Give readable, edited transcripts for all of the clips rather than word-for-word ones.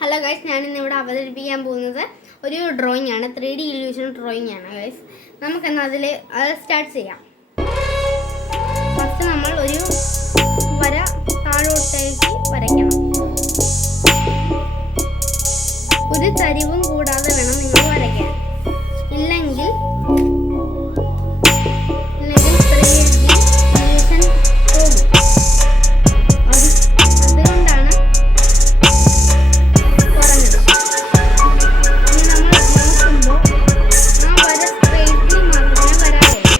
Hello guys, ഞാനിന്ന് ഇവിടെ അവതരിപ്പിക്കാൻ പോകുന്നത് ഒരു ഡ്രോയിങ് ആണ്. 3D ഇല്യൂഷൻ ഡ്രോയിങ് ആണ് ഗൈസ്. നമുക്കെന്നാൽ അത് സ്റ്റാർട്ട് ചെയ്യാം. ഫസ്റ്റ് നമ്മൾ ഒരു വര താഴോട്ടേക്ക് വരയ്ക്കണം. ഒരു ചരിവും കൂടാതെ വേണം നിങ്ങൾ വരയ്ക്കാൻ. ഇല്ലെങ്കിൽ 3D ഇല്യൂഷൻ പോകും. അതുകൊണ്ടാണ് പറഞ്ഞത്. ഇനി നമ്മൾ നോക്കുമ്പോൾ ആ വര സ്ട്രെയിറ്റ്ലി മാത്രമേ വരാറുള്ളൂ.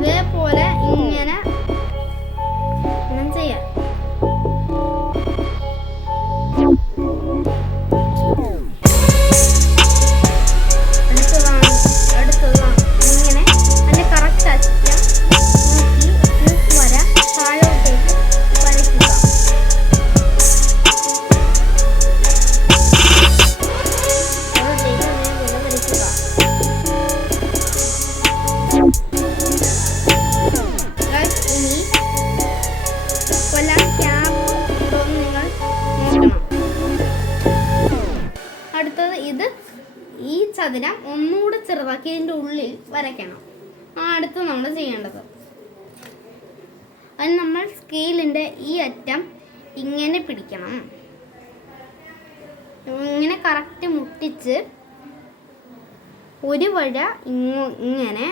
ഇതേപോലെ ഇങ്ങനെ ചെയ്യാം. അടുത്തതാണ് ഇങ്ങനെ അതിന്റെ കറക്റ്റ് അറ്റം നോക്കി വര താഴോട്ടേക്ക് വരയ്ക്കുക. അടുത്തത് ഈ ചതുരം ഒന്നുകൂടെ ചെറുതാക്കി ഇതിൻ്റെ ഉള്ളിൽ വരയ്ക്കണം. അടുത്ത് നമ്മൾ ചെയ്യേണ്ടത് അതിന് നമ്മൾ സ്കെയിലിൻ്റെ ഈ അറ്റം ഇങ്ങനെ പിടിക്കണം. ഇങ്ങനെ കറക്റ്റ് മുട്ടിച്ച് ഒരു വര ഇങ്ങനെ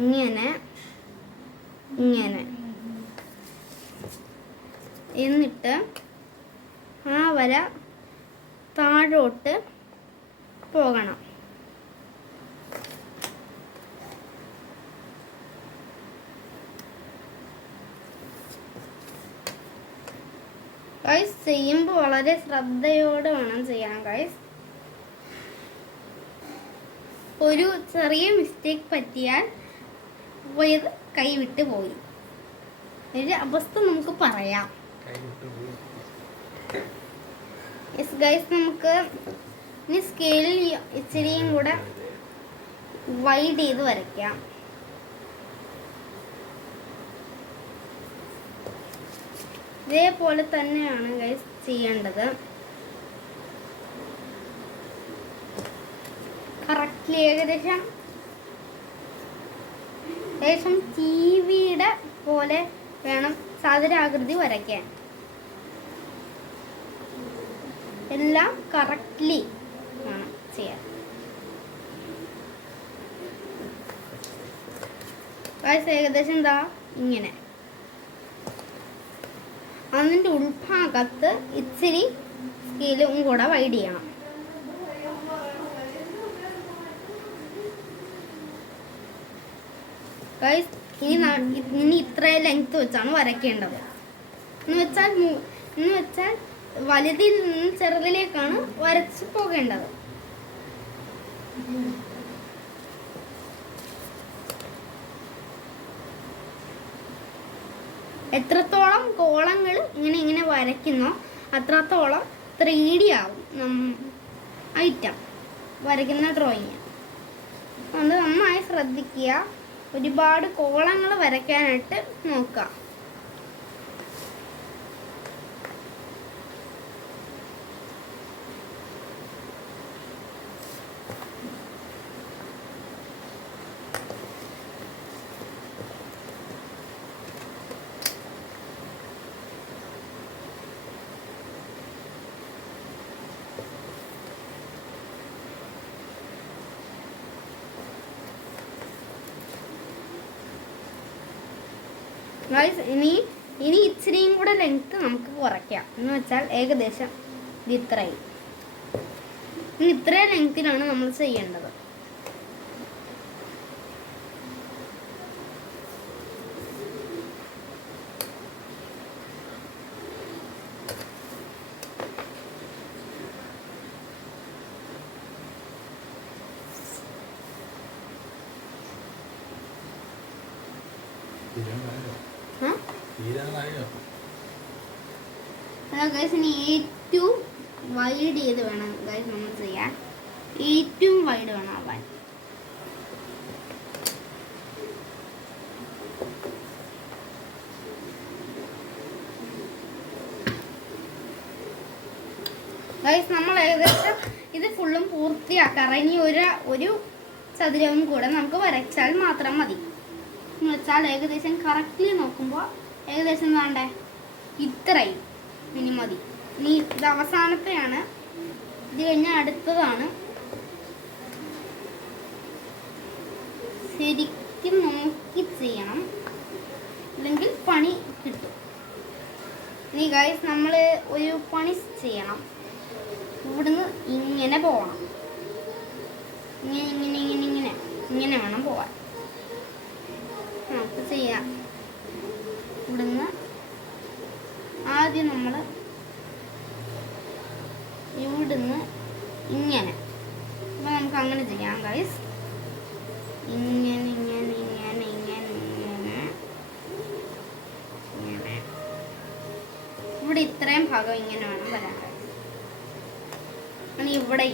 ഇങ്ങനെ ഇങ്ങനെ എന്നിട്ട് ആ വര താഴോട്ട് പോകണം. ഗൈസ്, ചെയ്യുമ്പോൾ വളരെ ശ്രദ്ധയോടെ വേണം ചെയ്യാൻ ഗൈസ്. ഒരു ചെറിയ മിസ്റ്റേക്ക് പറ്റിയാൽ പോയത് കൈവിട്ട് പോയി ഒരു അവസ്ഥ നമുക്ക് പറയാം. യെസ് ഗൈസ്, നമുക്ക് ഇനി സ്കെയിലിൽ ഇച്ചിരിയും കൂടെ വൈഡ് ചെയ്ത് വരയ്ക്കാം. ഇതേപോലെ തന്നെയാണ് ഗൈസ് ചെയ്യേണ്ടത്. കറക്റ്റ്ലി ഏകദേശം ടിവിയുടെ പോലെ വേണം ചതുരാകൃതി വരയ്ക്കാൻ. എല്ലാം കറക്റ്റ്ലി വേണം ചെയ്യാൻ. ഏകദേശം എന്താ ഇങ്ങനെ. അതിൻ്റെ ഉൾഭാഗത്ത് ഇച്ചിരി സ്കെയിലും കൂടെ വൈഡ് ചെയ്യണം. ഇനി ഇത്രയും ലെങ്ത് വെച്ചാണ് വരയ്ക്കേണ്ടത്. എന്ന് വെച്ചാൽ വലുതിൽ നിന്ന് ചെറുതിലേക്കാണ് വരച്ച് പോകേണ്ടത്. എത്രത്തോളം കോളങ്ങൾ ഇങ്ങനെ വരയ്ക്കുന്നോ അത്രത്തോളം 3D ആവും ഐറ്റം വരയ്ക്കുന്ന ഡ്രോയിങ്. അതുകൊണ്ട് നന്നായി ശ്രദ്ധിക്കുക. ഒരുപാട് കോളങ്ങൾ വരയ്ക്കാനായിട്ട് നോക്കുക. ഇനി ഇച്ചിരിയും കൂടെ ലെങ്ത് നമുക്ക് കുറയ്ക്കാം. എന്ന് വെച്ചാൽ ഏകദേശം ഇത്രയും ലെങ്തിലാണ് നമ്മൾ ചെയ്യേണ്ടത്. ഇനി ഏറ്റവും വൈഡ് ചെയ്ത് വേണം ഗൈസ് നമ്മൾ ചെയ്യാൻ. ഏറ്റവും വൈഡ് വേണം ആവാൻ. ഗൈസ് നമ്മൾ ഏകദേശം ഇത് ഫുള്ളും പൂർത്തിയാക്കാറ്. ഇനി ഒരു ചതുരവും കൂടെ നമുക്ക് വരച്ചാൽ മാത്രം മതി. എന്ന് വെച്ചാൽ ഏകദേശം കറക്റ്റ്ലി നോക്കുമ്പോൾ ഏകദേശം വേണ്ടേ ഇത്രയും ഇനി മതി. ഇനി ഇത് അവസാനത്തെയാണ്. ഇത് കഴിഞ്ഞാൽ അടുത്തതാണ്. ശരിക്കും നോക്കി ചെയ്യണം, അല്ലെങ്കിൽ പണി കിട്ടും. ഇനി ഗൈസ് നമ്മൾ ഒരു പണി ചെയ്യണം. ഇവിടുന്ന് ഇങ്ങനെ പോകണം. ഇങ്ങനെ ഇങ്ങനെ ഇങ്ങനെ ഇങ്ങനെ ഇങ്ങനെ വേണം പോവാൻ. നമുക്ക് ചെയ്യാം. ഇവിടുന്ന് ആദ്യം നമ്മൾ ഇവിടുന്ന് ഇങ്ങനെ. അപ്പോൾ നമുക്ക് അങ്ങനെ ചെയ്യാം ഗൈസ്. ഇങ്ങനെ ഇങ്ങനെ ഇങ്ങനെ ഇങ്ങനെ ഇങ്ങനെ ഇങ്ങനെ. ഇവിടെ ഇത്രയും ഭാഗം ഇങ്ങനെ വേണം വരാൻ. ഇനി ഇവിടെ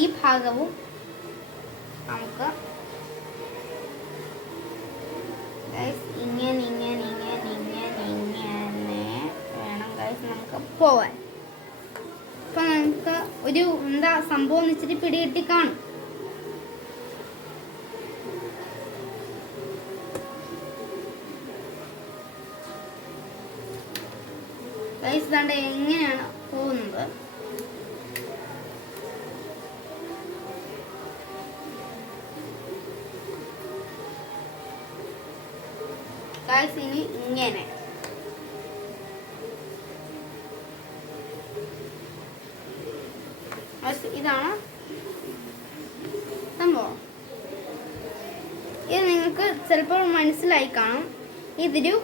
ഈ ഭാഗവും നമുക്ക് ഇങ്ങനെ ഇങ്ങനെ ഇങ്ങനെ ഇങ്ങനെ ഇങ്ങനെ വേണം ഗൈസ് നമുക്ക് പോവാൻ. അപ്പൊ നമുക്ക് ഒരു എന്താ സംഭവം ഇച്ചിരി പിടികിട്ടി കാണും. ഗൈസ് ദാണ്ട് എങ്ങനെയാണ് പോകുന്നത്. ഗൈസ് ഇനി ഇങ്ങനെ ഇതാണ് സംഭവം. ഇത് നിങ്ങൾക്ക് ചിലപ്പോൾ മനസ്സിലായി കാണും. ഇതൊരു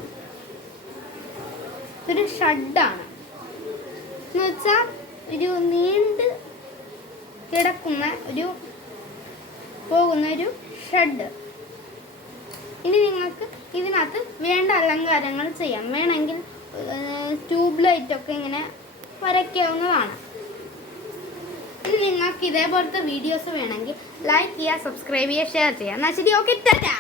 ഷഡാണ്. എന്ന് വെച്ചാൽ ഒരു നീണ്ട് കിടക്കുന്ന പോകുന്ന ഒരു ഷഡ്. ഇനി നിങ്ങൾക്ക് ഇതിനകത്ത് വേണ്ട അലങ്കാരങ്ങൾ ചെയ്യാം. വേണമെങ്കിൽ ട്യൂബ് ലൈറ്റൊക്കെ ഇങ്ങനെ വരയ്ക്കാവുന്നതാണ്. ഇനി നിങ്ങൾക്ക് ഇതേപോലത്തെ വീഡിയോസ് വേണമെങ്കിൽ ലൈക്ക് ചെയ്യുക, സബ്സ്ക്രൈബ് ചെയ്യുക, ഷെയർ ചെയ്യുക. എന്നാൽ ശരി, ഓക്കെ, ടാറ്റാ.